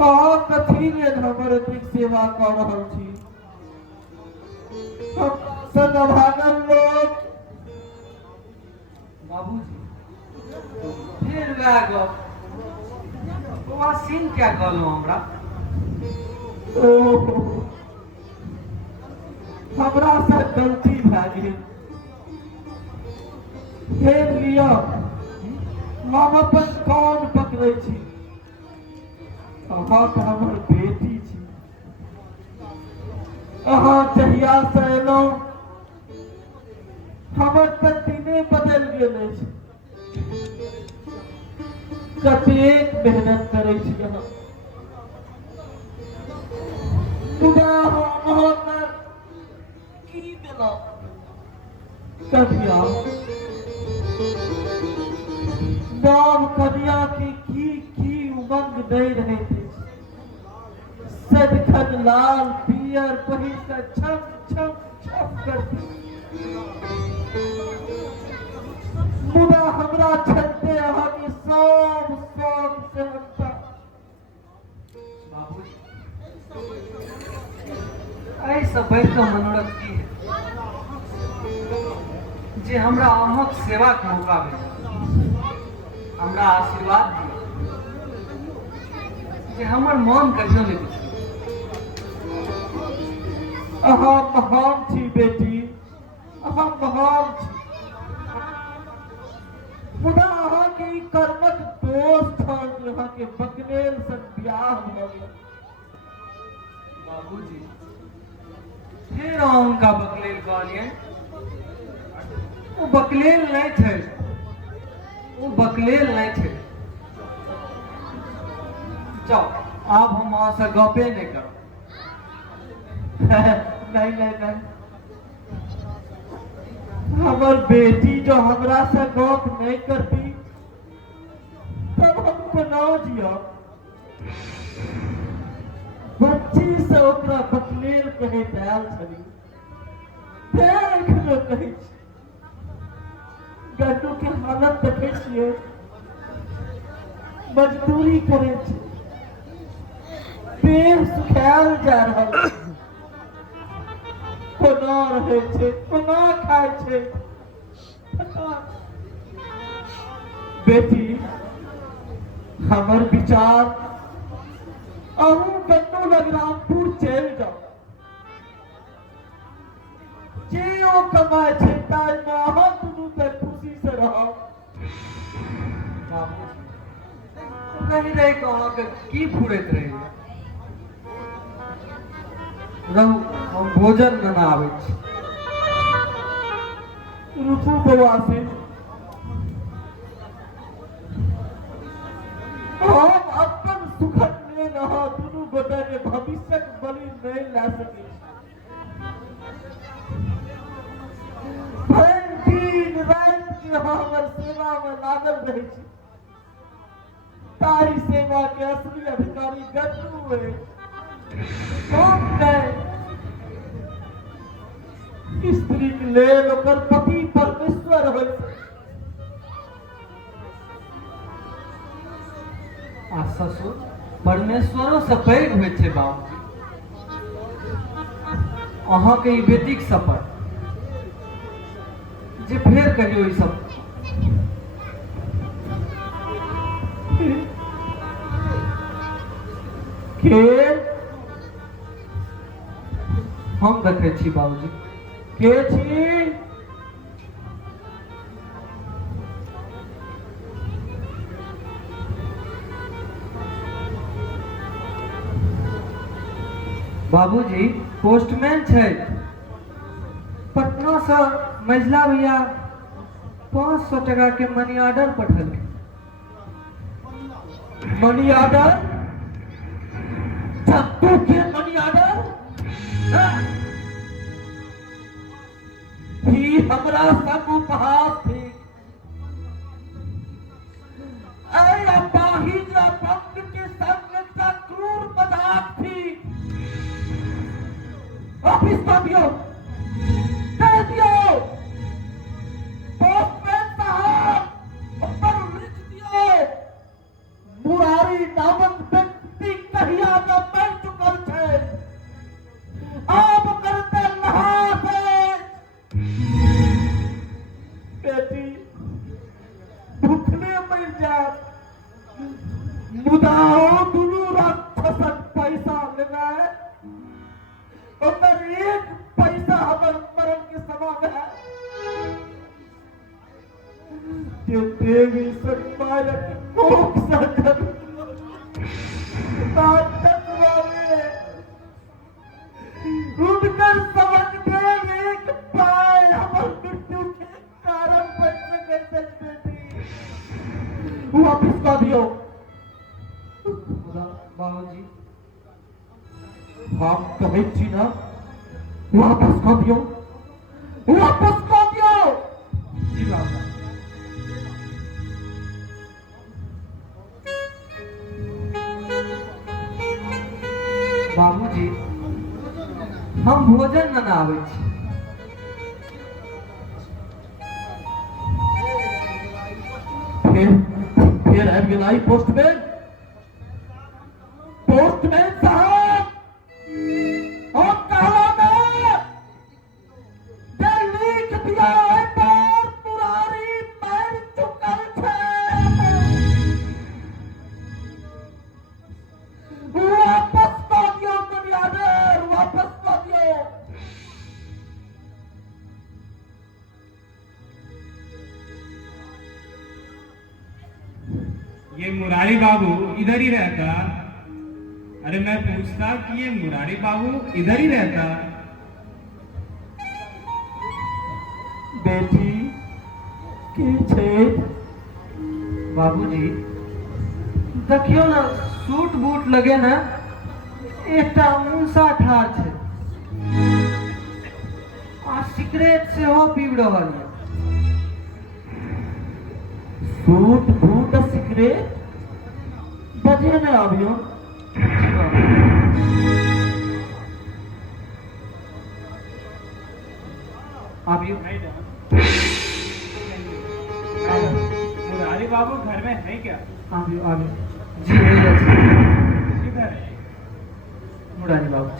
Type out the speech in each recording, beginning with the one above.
कथी लेल हमर एतेक सेवा कऽ रहल छी? संग भागल लोक। बाबूजी फिर वह गप तो सीन क्या कहलहुँ हमरा? ओह, हमरा से गलती भए गेल। फेर लिअ, हम अपन कान पकड़ै छी। अहाँ तऽ हमर बेटी छी। अहाँ जहिया से एलहुँ हमर तऽ दिने बदलि गेल अछि। कतेक मेहनत करै छी अहाँ, मुदा हम अहाँके की देलहुँ? कन्या, नाम कन्या के की उमंग नहीं रहे थे। सदखन लाल पियर पहिर के छम छम छम करती। मुदा हमरा छलते अहाँ के सब शौक से हटता। बाबूजी एहिसँ बढ़ि कऽ मनोरथ की है जे हमरा अहाँक सेवाक मौका भेटल। हमरा आशीर्वाद दिअ जे हमर मोन कहियो नहि बुझल। अहाँ महान छी बेटी, अहाँ महान छी। मुदा अहाँ के ई कर्मक दोष छल जे अहाँ के बकलेल संग बियाह भऽ गेल। बाबूजी फिर अहाँ हुनका बकलेल कहलियै। वो बकलेल नहीं थे, वो बकलेल नहीं थे। जाओ आप हम वहां से गपे नहीं करो। नहीं नहीं नहीं, हमर बेटी जो हमरा से गप नहीं करती तब हम कोना जियब? बच्ची से ओकरा बकलेल कहैत आयल छली, फेर एखनो कहै छी। गड्डू के हालत देखे छियै, मजदूरी करे छै, पेड़ सुखायल जा रहल छै। कोना रहे छै, कोना खाय छै, पता नहि। बेटी, हमर विचार अहूँ गन्नू लग रामपुर चलि जाओ। जे ओ कमाय छै ताहिमे अहाँ दुनू तऽ खुशी से रहब। रही रही कऽ अहाँके की फुरैत रहैया? रहू हम भोजन बना आबै छी। रुकू बौआ से, हम अपन सुखक लेल अहाँ दुनू गोटे के भविष्यक बलि नहीं लए सकै छी। भरि दिन राति के अहाँ हमर सेवा में लागल रहै छी। ताहि सेवा के असली अधिकारी गन्नू है, हम नहीं। स्त्री के लेल ओकर पति परमेश्वर होइ छै। आ ससुर परमेश्वरों से पैघ होइ छै। बाबूजी अहाँके ई बेटीक सफर जे फेर कहियो ई सब खेल हम देखै छी। बाबूजी के छी? बाबूजी पोस्टमैन छै। पटना से मझिला भैया 500 टका के मनी ऑर्डर पठेलकै। Money order? छत्तू के मनी ऑर्डर? ही हमरा संग उपहास थी। ऐ अपाहिज पंख के संग एकटा क्रूर मजाक थी। ऑफिस पर दियो, दे दियो। पोस्टमैन साहब, ऊपर लिख दियो, मुरारी नामक व्यक्ति कहीं मुदाओ दुनू राक्षसक पैसा लेना है ओकर एक पैसा हमर मरण के समान है जो देवी सन्मानक कोक सकर नाटक वाले उनकर समझ देव एक पाए हमर मृत्यु के कारण बन सके बेटी वापिस कर दियो बाबूजी हम कहे छी ना वापस कर दियो वापस कर दियो जी बाबा बाबूजी हम भोजन न आवे छी फिर आबि गेल पोस्टमैन साहब और कहला में जे लिख दिया है पर पुरारी मर चुकल छे वापस कर दियो दुनियादार वापस कर दियो ये मुरारी बाबू इधर ही रहता। अरे मैं पूछता कि ये मुरारी बाबू इधर ही रहता। बेटी की छे बाबूजी देखियो ना सूट बूट लगे ना एकटा मूसा ठार छे आ सिगरेट से हो पीब रहल है सूट बूट सिगरेट बजे में आबियो आबियो मुरारी बाबू घर में है क्या? आबियो आबियो जी है किधर है? मुरारी बाबू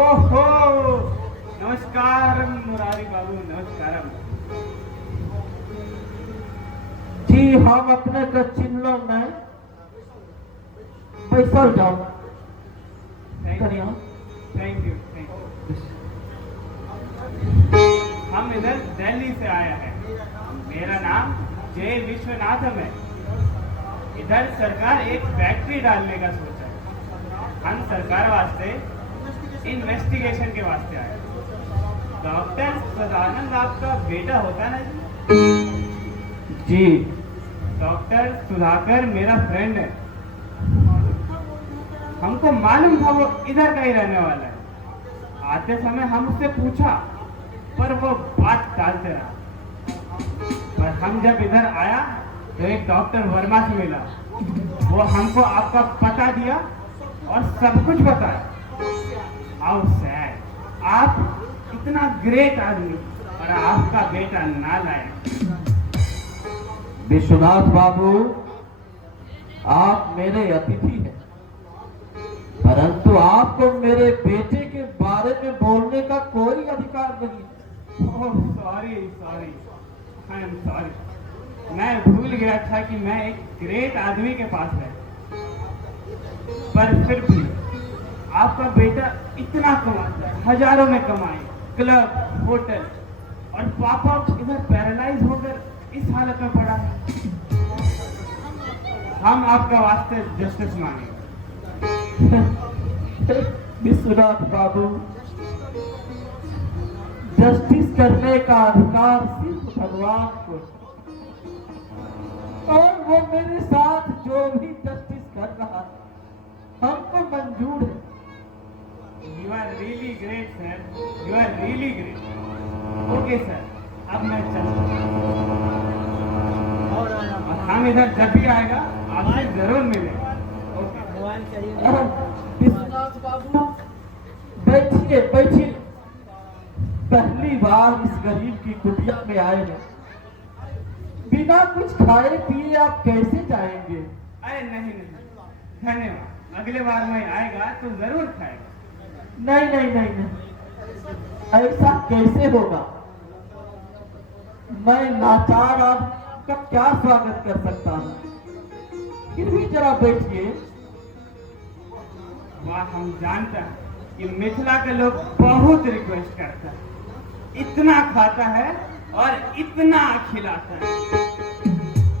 ओहो नमस्कार मुरारी बाबू नमस्कारम। जी हम अपने का चिन्ह में बैसल जाओ करिया थैंक यू। हम इधर दिल्ली से आया है। मेरा नाम जय विश्वनाथम है। इधर सरकार एक फैक्ट्री डालने का सोचा है। हम सरकार वास्ते इन्वेस्टिगेशन के वास्ते आए। डॉक्टर सदानंद आपका बेटा होता ना जी डॉक्टर सुधाकर मेरा फ्रेंड है। हमको मालूम था वो इधर का ही रहने वाला है। आते समय हम उससे पूछा पर वो बात टालते रहा। पर हम जब इधर आया तो एक डॉक्टर वर्मा से मिला। वो हमको आपका पता दिया और सब कुछ बताया। हाउ सैड, आप इतना ग्रेट आदमी और आपका बेटा नालायक। विश्वनाथ बाबू आप मेरे अतिथि हैं परंतु आपको मेरे बेटे के बारे में बोलने का कोई अधिकार नहीं। Oh sorry sorry I am sorry. मैं भूल गया था कि मैं एक ग्रेट आदमी के पास है। पर फिर भी आपका बेटा इतना कमाता है, हजारों में कमाए, क्लब होटल, और पापा इधर पैरालाइज होकर इस हालत में पड़ा है। हम आपका वास्ते जस्टिस मांगे। विश्वनाथ बाबू जस्टिस करने का अधिकार सिर्फ भगवान को और वो मेरे साथ जो भी जस्टिस कर रहा है हमको मंजूर है। You are really great sir, you are really great. Okay sir, अब मैं चलता हूँ। और हम इधर जब भी आएगा आपसे जरूर मिलेंगे। ओके। विश्वनाथ बाबू बैठिए बैठिए। पहली बार इस गरीब की कुटिया में आए हैं। बिना कुछ खाए पिए आप कैसे जाएंगे? अरे नहीं धन्यवाद। अगले बार मैं आएगा तो जरूर खाएगा। नहीं नहीं नहीं नहीं, ऐसा कैसे होगा? मैं लाचार आदमी आपका क्या स्वागत कर सकता हूँ? फिर भी जरा बैठिए। वाह, हम जानता है कि मिथिला के लोग बहुत रिक्वेस्ट करता है, इतना खाता है और इतना खिलाता है।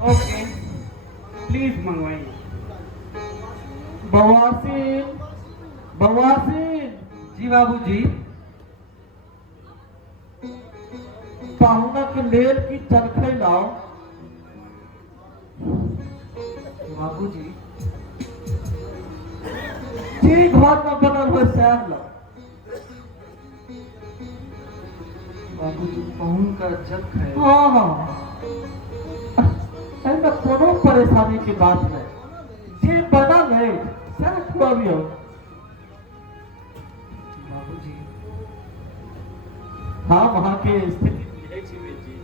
ओके, प्लीज मंगवाइए। बवासीर, बवासीर, जी बाबूजी। पाहुना के लेल की चरखै लाओ। बाबूजी, जे घर में बनल हो सैह लाओ। बाबूजी पहुन का जग है। हाँ हाँ, एहिमे कोनो परेशानी की बात नहीं। जे बनल है सैह खुआबियो। बाबूजी, हाँ, वहाँ के स्थिति बुझै छी बेटी।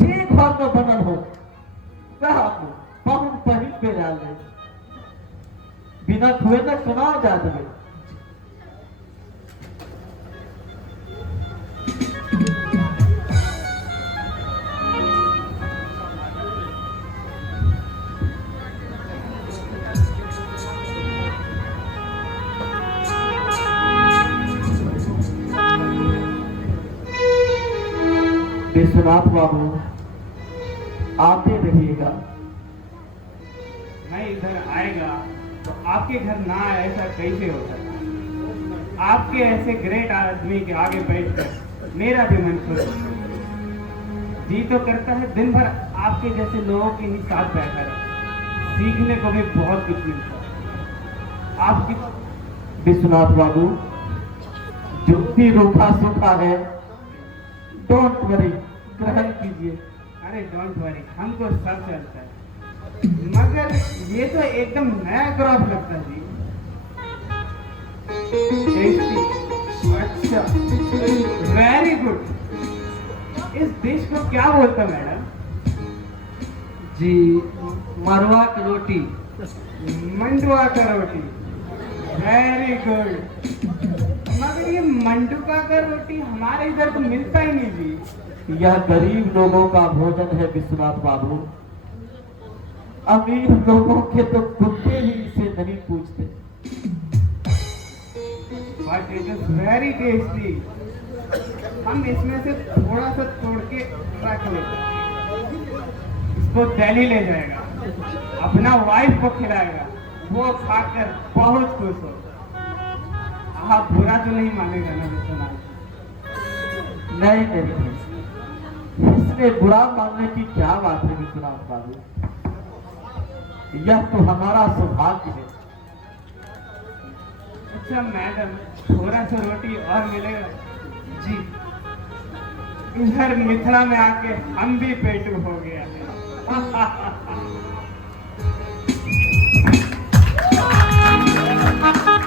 जे घर में बनल हो वह आपको पाहुन पहिल बेर आयल है। बिना खुए न केना जा देबै। विश्वनाथ बाबू, आते रहिएगा। मैं इधर आएगा तो आपके घर ना आए, ऐसा कैसे हो सकता है? आपके ऐसे ग्रेट आदमी के आगे बैठकर मेरा भी मन खुश होता है। जी तो करता है दिन भर आपके जैसे लोगों के ही साथ बैठा रहे, सीखने को भी बहुत कुछ मिलता है। आपकी विश्वनाथ बाबू, जो भी रूखा सूखा है डोंट वरी, ग्रहण कीजिए। अरे डोंट वरी, हमको सब चलता है। मगर ये तो एकदम नया क्रॉप लगता है जी। टेस्टी, अच्छा, वेरी गुड। इस डिश को क्या बोलता मैडम? जी मरवा की रोटी। मंडुआ का रोटी, वेरी गुड। मगर ये मंडुआ का रोटी हमारे इधर तो मिलता ही नहीं जी। यह गरीब लोगों का भोजन है विश्वनाथ बाबू। अमीर लोगों के तो कुत्ते ही इसे नहीं पूछते। But it is very tasty. हम इसमें से थोड़ा सा तोड़ के रख लेते हैं। इसको दिल्ली ले जाएगा, अपना वाइफ को खिलाएगा, वो खाकर बहुत खुश हो। आप बुरा तो नहीं मानेगा ना विश्वनाथ? नहीं नहीं, इसमें बुरा मानने की क्या बात है विश्वनाथ बाबू। यह तो हमारा सौभाग्य है। अच्छा मैडम, थोड़ा सा रोटी और मिलेगा? जी इधर मिथिला में आके हम भी पेटू हो गया है।